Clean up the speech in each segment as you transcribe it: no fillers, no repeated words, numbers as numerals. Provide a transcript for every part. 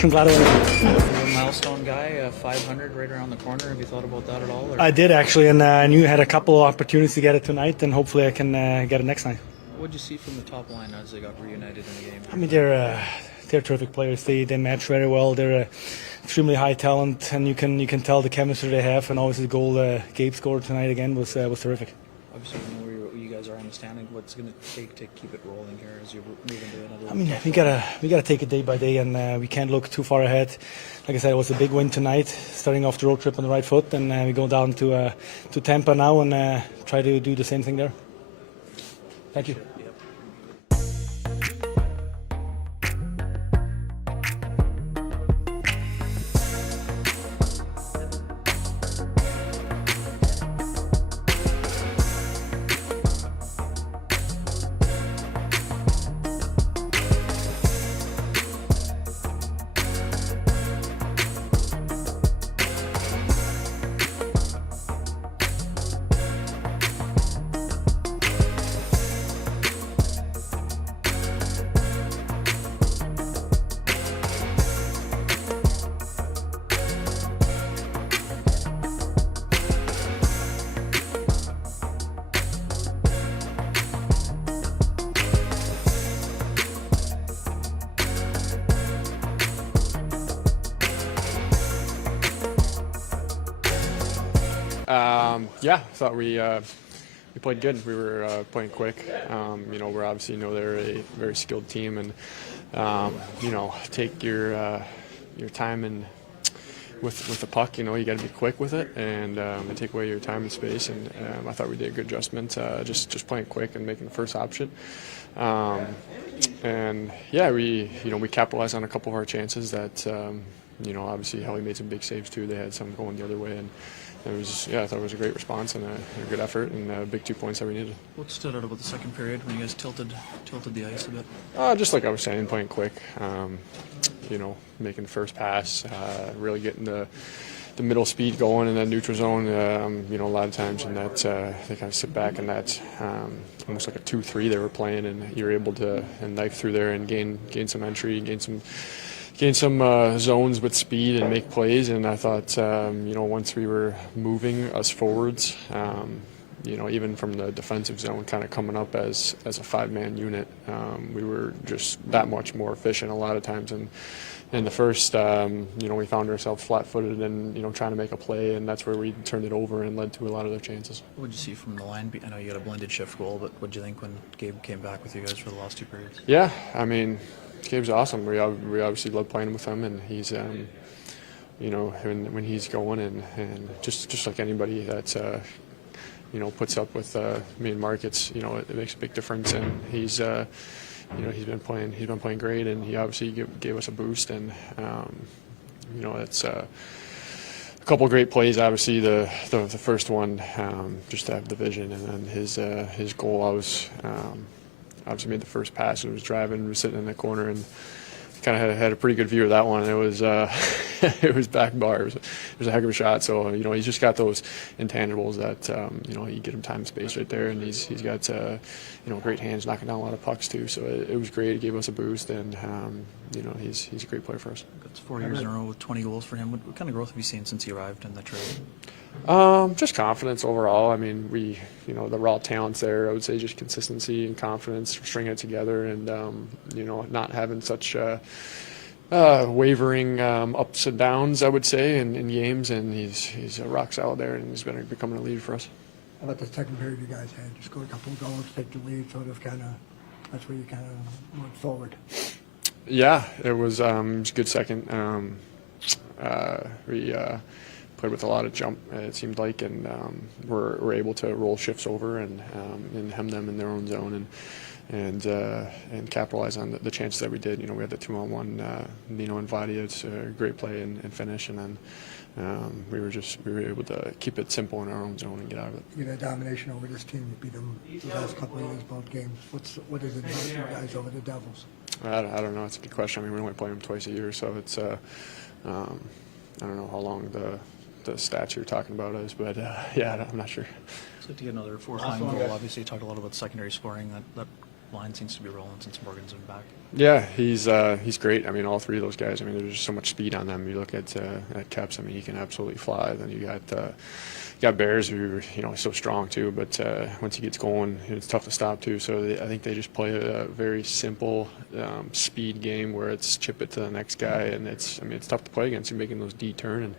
I'm glad I won. You're a milestone guy, 500 right around the corner. Have you thought about that at all? Or? I did actually, and I knew I had a couple of opportunities to get it tonight, and hopefully I can get it next night. What did you see from the top line as they got reunited in the game? I mean, they're terrific players. They match very well. They're extremely high talent, and you can tell the chemistry they have. And obviously, the goal Gabe scored tonight again was terrific. Obviously, you know where you guys are on the standing. What's going to take to keep it rolling here as you move into another? I mean, we gotta take it day by day, and we can't look too far ahead. Like I said, it was a big win tonight, starting off the road trip on the right foot, and we go down to Tampa now and try to do the same thing there. Thank you. Yeah, I thought we played good. We were playing quick. We're obviously they're a very skilled team, and take your time and with the puck. You got to be quick with it and take away your time and space. And I thought we did a good adjustment, just playing quick and making the first option. We capitalized on a couple of our chances that. Obviously Helly made some big saves too. They had some going the other way, and I thought it was a great response and a good effort and big 2 points that we needed. What stood out about the second period when you guys tilted the ice a bit? Just like I was saying, playing quick. Making the first pass, really getting the middle speed going in that neutral zone. A lot of times in that they kind of sit back and that's almost like a 2-3 they were playing, and you're able to knife through there and gain some entry, gain some zones with speed and make plays. And I thought, once we were moving us forwards, even from the defensive zone kind of coming up as a 5-man unit, we were just that much more efficient a lot of times. And in the first, we found ourselves flat-footed and, trying to make a play, and that's where we turned it over and led to a lot of their chances. What did you see from the line? I know you got a blended shift goal, but what did you think when Gabe came back with you guys for the last 2 periods? Yeah, I mean, Gabe's awesome. We obviously love playing with him, and he's, when he's going and just like anybody that's, puts up with me and Mark, it makes a big difference. And he's, he's been playing great, and he obviously gave us a boost. And it's a couple of great plays. Obviously, the first one, just to have the vision, and then his goal. I was. Obviously made the first pass and was driving, was sitting in the corner, and kind of had a pretty good view of that one. It was it was back bar. It was a heck of a shot. So he's just got those intangibles that you get him time and space right there, and he's got great hands, knocking down a lot of pucks too. So it was great. It gave us a boost, and he's a great player for us. That's 4 years in a row with 20 goals for him. What kind of growth have you seen since he arrived in the trade? Just confidence overall. I mean, the raw talent's there. I would say just consistency and confidence, stringing it together, and not having such wavering ups and downs, I would say, in games. And he's rock solid there, and he's been becoming a leader for us. How about the second period you guys had? You scored a couple of goals, take the lead, that's where you kind of went forward. Yeah, it was a good second. We played with a lot of jump, it seemed like, and we're able to roll shifts over and hem them in their own zone and capitalize on the chances that we did. We had the 2-on-1, Nino and Vadia. It's a great play and finish, and then we were able to keep it simple in our own zone and get out of it. You had domination over this team. You beat them the last couple of years, both games. What is it about you guys over the Devils? I don't know. It's a good question. I mean, we only play them twice a year, so it's I don't know how long the stats you're talking about is, but yeah, I'm not sure. It's good to get another fourth line goal. Obviously, you talked a lot about secondary scoring. That line seems to be rolling since Morgan's been back. Yeah, he's great. I mean, all three of those guys. I mean, there's just so much speed on them. You look at Keps. I mean, he can absolutely fly. Then you got Bears, who is so strong too. But once he gets going, it's tough to stop too. So I think they just play a very simple speed game where it's chip it to the next guy, and it's tough to play against. You're making those D turn,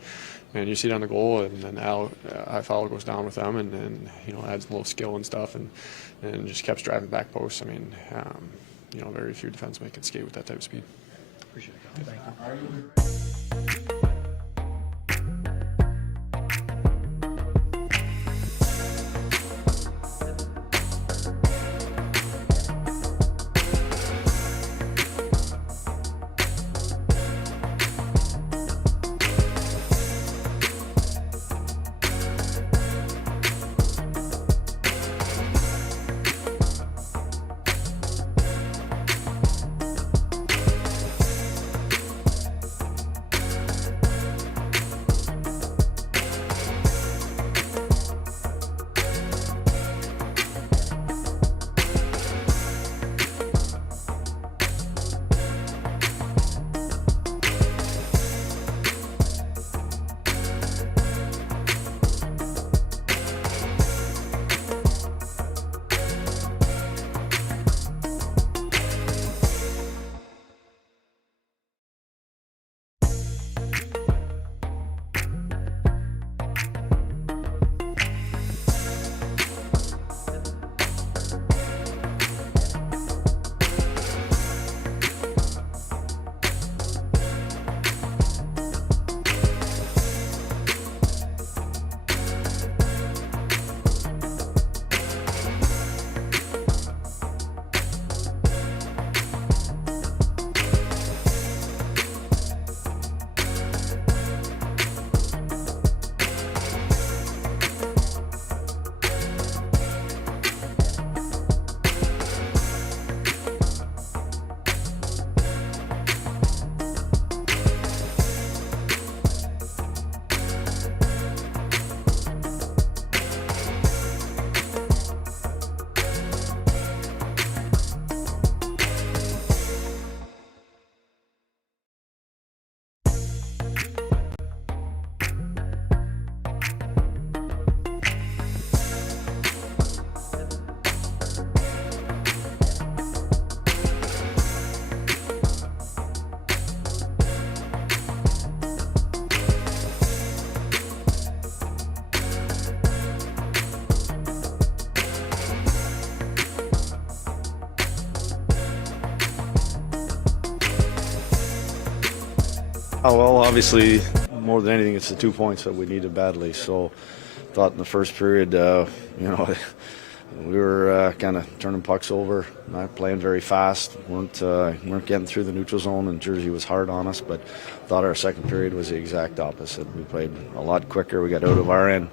and you see it on the goal, and then Al high foul goes down with them, and adds a little skill and stuff, and just kept driving back posts. I mean. Very few defensemen can skate with that type of speed. Appreciate it. Thank you. Oh, well, obviously, more than anything, it's the 2 points that we needed badly. So, thought in the first period, we were kind of turning pucks over, not playing very fast, weren't getting through the neutral zone, and Jersey was hard on us. But thought our second period was the exact opposite. We played a lot quicker. We got out of our end.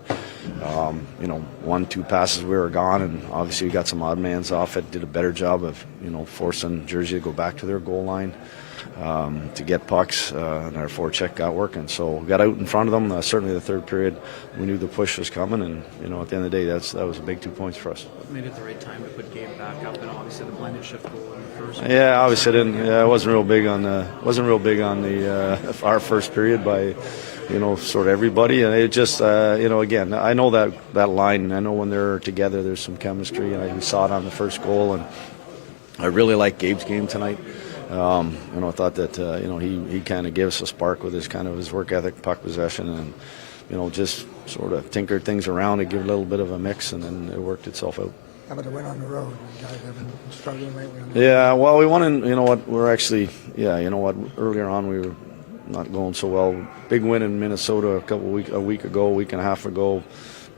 1-2 passes, we were gone, and obviously we got some odd mans off it. Did a better job of forcing Jersey to go back to their goal line. To get pucks, and our forecheck got working. So we got out in front of them. Certainly the third period, we knew the push was coming, and at the end of the day, that was a big 2 points for us. What made it the right time to put Gabe back up, and obviously the blended shift goal in the first? Yeah, obviously I didn't. Yeah, I wasn't real big on the our first period by sort of everybody, and it just again, I know that line. I know when they're together, there's some chemistry, and we saw it on the first goal, and I really like Gabe's game tonight. I thought that he kind of gave us a spark with his work ethic, puck possession, and just sort of tinkered things around to give a little bit of a mix, and then it worked itself out. How about the win on the road? You guys have been struggling lately on Yeah, well, we won in, we're actually, earlier on we were not going so well. Big win in Minnesota a week and a half ago.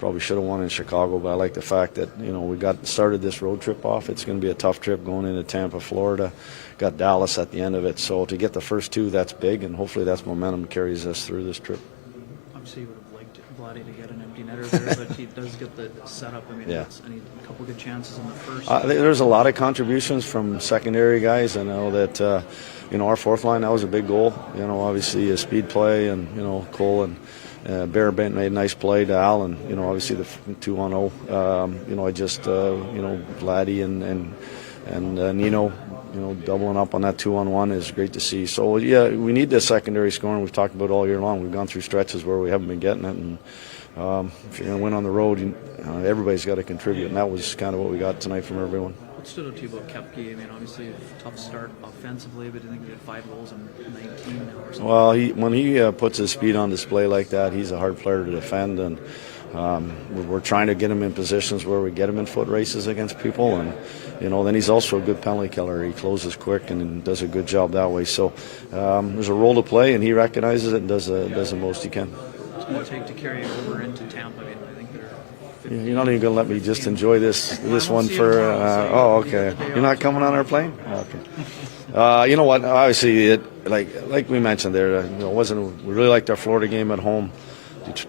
Probably should have won in Chicago, but I like the fact that we started this road trip off. It's going to be a tough trip going into Tampa, Florida. Got Dallas at the end of it, so to get the first two, that's big, and hopefully that's momentum carries us through this trip. Obviously, you would have liked Vladdy to get an empty netter there, but he does get the setup. I mean, a couple good chances in the first. There's a lot of contributions from secondary guys. I know that our fourth line, that was a big goal. Obviously a speed play, and Cole and Bear Bent made a nice play to Al, and obviously the 2-on-0. I just Vladdy and Nino, doubling up on that 2-on-1 is great to see. So yeah, we need the secondary scoring. We've talked about it all year long. We've gone through stretches where we haven't been getting it, and if you're going to win on the road, everybody's got to contribute, and that was kind of what we got tonight from everyone. What stood out to you about Kepke? I mean, obviously a tough start offensively, but I think he had 5 goals in 19 now or something. Well, when he puts his speed on display like that, he's a hard player to defend, and we're trying to get him in positions where we get him in foot races against people, and then he's also a good penalty killer. He closes quick and does a good job that way. So there's a role to play, and he recognizes it and does the most he can. What's it going to take to carry over into Tampa? I mean, I think they're. You're not even going to let me just enjoy this one for. Okay. You're not coming on our plane? Okay. You know what? Obviously, like we mentioned there, we really liked our Florida game at home.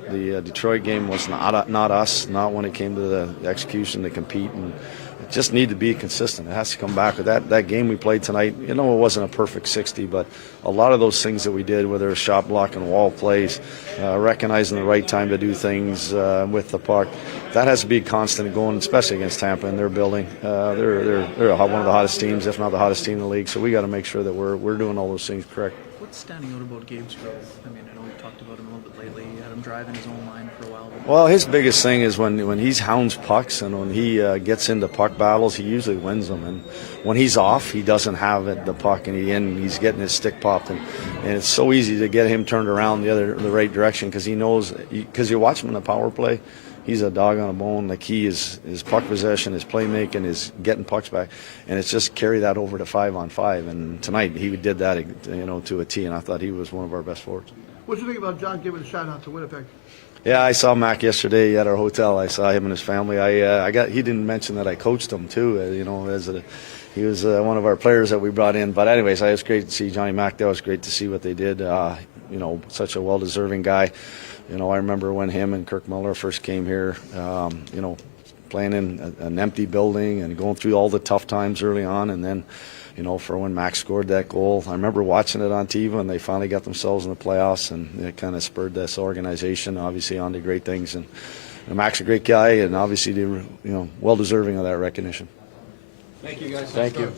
The Detroit game was not us, not when it came to the execution to compete, and it just need to be consistent. It has to come back. That game we played tonight, it wasn't a perfect 60, but a lot of those things that we did, whether it's shot block and wall plays, recognizing the right time to do things with the puck, that has to be constant going, especially against Tampa in their building. They're one of the hottest teams, if not the hottest team in the league, so we got to make sure that we're doing all those things correct. What's standing out about Gabe's growth? I mean, I know we've talked about him a little bit lately. You had him driving his own line for a while. Well, his biggest thing is when he hounds pucks and when he gets into puck battles, he usually wins them. And when he's off, he doesn't have the puck, and he's getting his stick popped. And it's so easy to get him turned around the right direction because he knows, because you watch him in the power play, he's a dog on a bone. Like his puck possession, his playmaking, is getting pucks back, and it's just carry that over to 5-on-5. And tonight he did that, to a T. And I thought he was one of our best forwards. What do you think about John giving a shout out to Winnipeg? Yeah, I saw Mac yesterday at our hotel. I saw him and his family. He didn't mention that I coached him too. He was one of our players that we brought in. But anyways, it was great to see Johnny Mac. That was great to see what they did. Such a well-deserving guy. I remember when him and Kirk Muller first came here, playing in an empty building and going through all the tough times early on. And then, for when Max scored that goal, I remember watching it on TV when they finally got themselves in the playoffs, and it kind of spurred this organization, obviously, on to great things. And Mac's a great guy, and obviously, well-deserving of that recognition. Thank you, guys. Thank you.